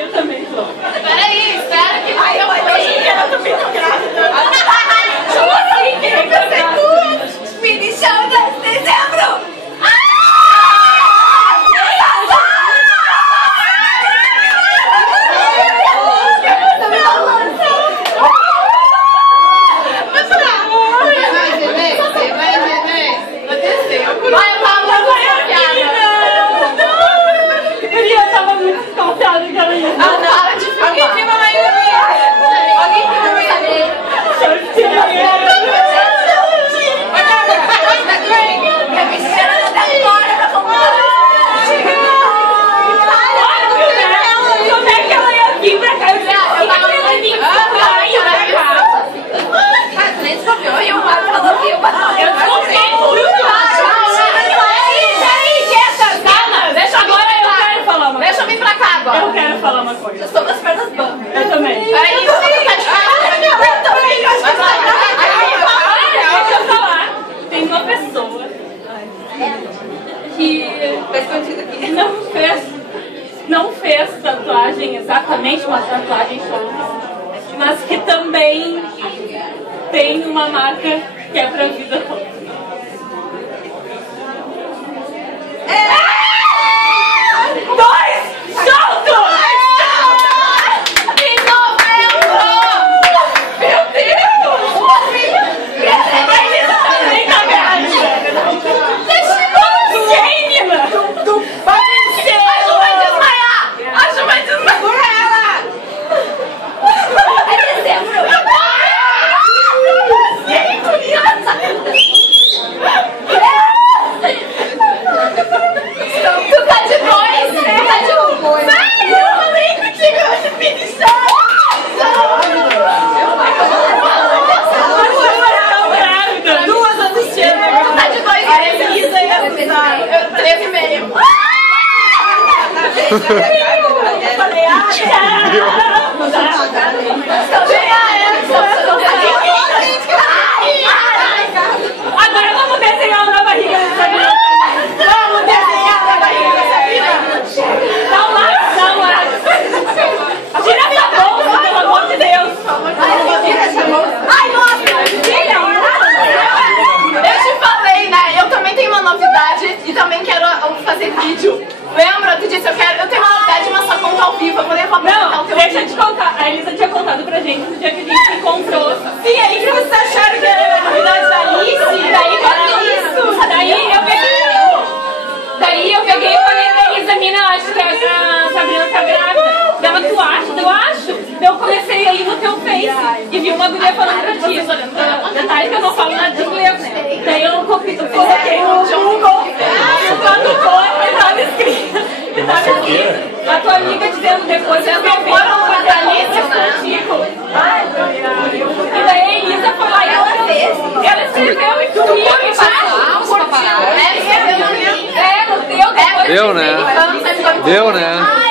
Eu também tô. Peraí, espera que vai. Eu também tô grávida. Como assim? Quem é grávida? Mini show de dezembro. Eu quero falar uma coisa. Eu estou das pernas bambas. Eu também. Peraí, Deixa eu falar. Tem uma pessoa que não fez tatuagem exatamente uma tatuagem show, mas que também tem uma marca que é pra vida toda. Agora vamos desenhar na barriga da Sabrina. Vamos desenhar na barriga da Sabrina. Dá um lado. Tira essa bolsa, pelo amor de Deus. Ai, nossa, tira. eu te falei, né? Eu também tenho uma novidade e também quero fazer vídeo. Lembra? Tu disse, eu tenho uma novidade, mas só conta ao vivo. Eu vou levar pra contar o teu Deixa eu te contar. A Elisa tinha contado pra gente no dia que a gente se encontrou. Sim, aí que vocês acharam que era a novidade da Alice? Daí eu peguei e falei pra Elisa, mina, acho que a Sabrina tá grávida. Dela, tu acha? Eu acho. Eu comecei a ir no teu Face e vi uma guria falando pra ti. Detalhe que eu não falo nada de inglês, né? Daí eu coloquei no Google e quando foi, tava escrito. A tua amiga dizendo depois que eu vi uma Alice contigo. E daí a Elisa foi lá e ela escreveu e tu viu embaixo. É, escreveu no meu. É, no teu. Deu, né? Deu, né?